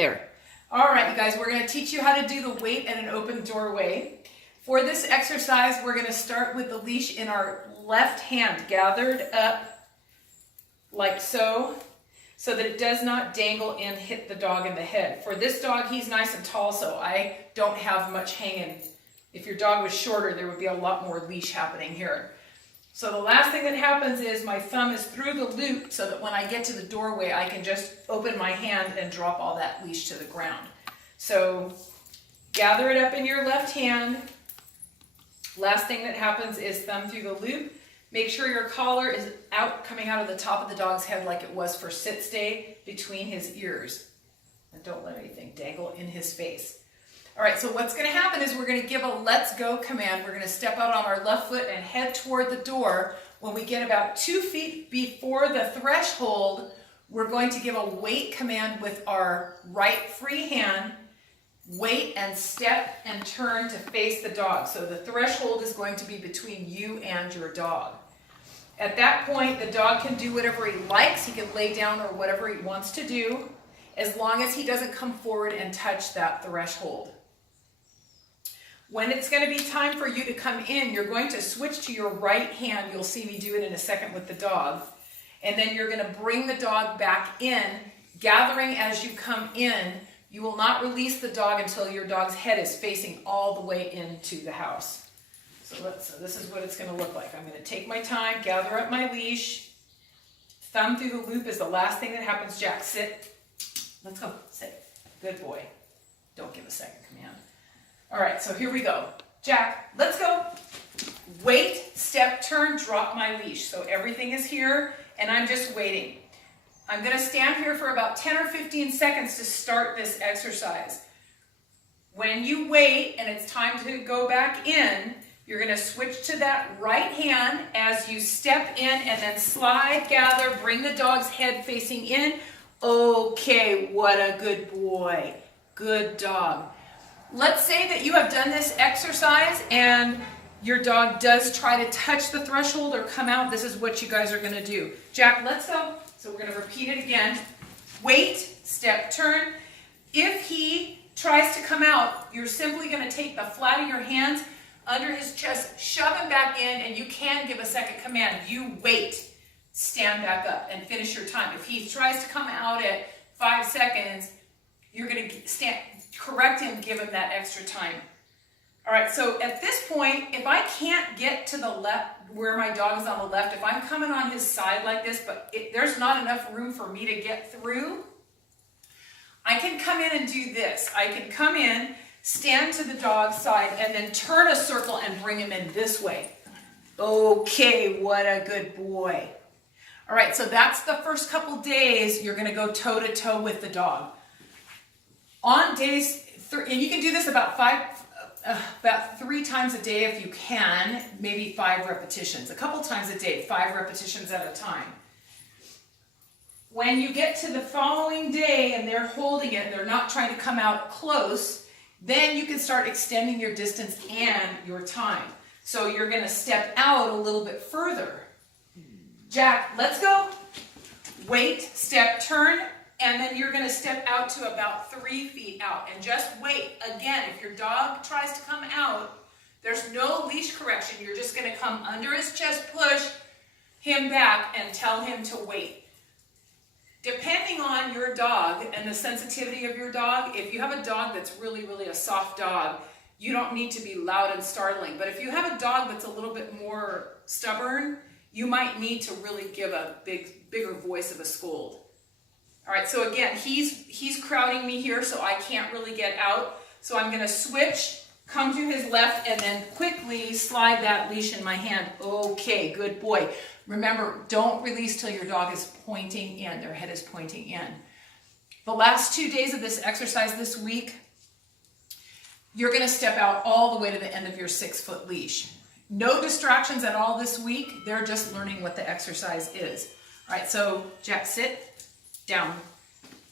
There. All right, you guys, we're going to teach you how to do the wait at an open doorway. For this exercise, we're going to start with the leash in our left hand, gathered up like so that it does not dangle and hit the dog in the head. For this dog, he's nice and tall, so I don't have much hanging. If your dog was shorter, there would be a lot more leash happening here. So the last thing that happens is my thumb is through the loop so that when I get to the doorway, I can just open my hand and drop all that leash to the ground. So gather it up in your left hand. Last thing that happens is thumb through the loop. Make sure your collar is coming out of the top of the dog's head like it was for sit stay between his ears. And don't let anything dangle in his face. All right, so what's going to happen is we're going to give a let's go command. We're going to step out on our left foot and head toward the door. When we get about 2 feet before the threshold, we're going to give a wait command with our right free hand. Wait and step and turn to face the dog. So the threshold is going to be between you and your dog. At that point, the dog can do whatever he likes. He can lay down or whatever he wants to do, as long as he doesn't come forward and touch that threshold. When it's going to be time for you to come in, you're going to switch to your right hand. You'll see me do it in a second with the dog. And then you're going to bring the dog back in, gathering as you come in. You will not release the dog until your dog's head is facing all the way into the house. So this is what it's going to look like. I'm going to take my time, gather up my leash. Thumb through the loop is the last thing that happens. Jack, sit. Let's go. Sit. Good boy. Don't give a second command. All right, so here we go. Jack, let's go. Wait, step, turn, drop my leash. So everything is here, and I'm just waiting. I'm going to stand here for about 10 or 15 seconds to start this exercise. When you wait and it's time to go back in, you're going to switch to that right hand as you step in and then slide, gather, bring the dog's head facing in. Okay, what a good boy. Good dog. Let's say that you have done this exercise and your dog does try to touch the threshold or come out. This is what you guys are going to do. Jack, let's go. So we're going to repeat it again. Wait, step, turn. If he tries to come out, you're simply going to take the flat of your hands under his chest, shove him back in, and you can give a second command. You wait, stand back up, and finish your time. If he tries to come out at 5 seconds, you're going to stand, correct him, give him that extra time. All right, so at this point, if I can't get to the left, where my dog is on the left, if I'm coming on his side like this, but there's not enough room for me to get through, I can come in and do this. I can come in, stand to the dog's side, and then turn a circle and bring him in this way. Okay, what a good boy. All right, so that's the first couple days you're going to go toe-to-toe with the dog. On days, and you can do this about 3 times a day if you can, maybe 5 repetitions. A couple times a day, 5 repetitions at a time. When you get to the following day and they're holding it and they're not trying to come out close, then you can start extending your distance and your time. So you're going to step out a little bit further. Jack, let's go. Wait, step, turn. And then you're going to step out to about 3 feet out and just wait. Again, if your dog tries to come out, there's no leash correction. You're just going to come under his chest, push him back, and tell him to wait. Depending on your dog and the sensitivity of your dog, if you have a dog that's really, really a soft dog, you don't need to be loud and startling. But if you have a dog that's a little bit more stubborn, you might need to really give a bigger voice of a scold. All right, so again, he's crowding me here, so I can't really get out. So I'm going to switch, come to his left, and then quickly slide that leash in my hand. Okay, good boy. Remember, don't release till your dog is pointing in, their head is pointing in. The last 2 days of this exercise this week, you're going to step out all the way to the end of your 6-foot leash. No distractions at all this week. They're just learning what the exercise is. All right, so Jack, sit. Down,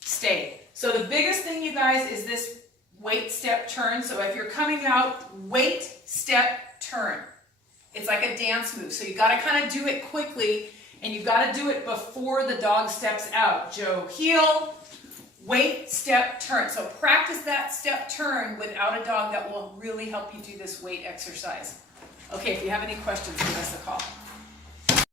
stay. So the biggest thing, you guys, is this wait, step, turn. So if you're coming out, wait, step, turn. It's like a dance move. So you got to kind of do it quickly, and you got to do it before the dog steps out. Joe, heel, Wait, step, turn. So practice that step turn without a dog. That will really help you do this weight exercise. Okay, if you have any questions, give us a call.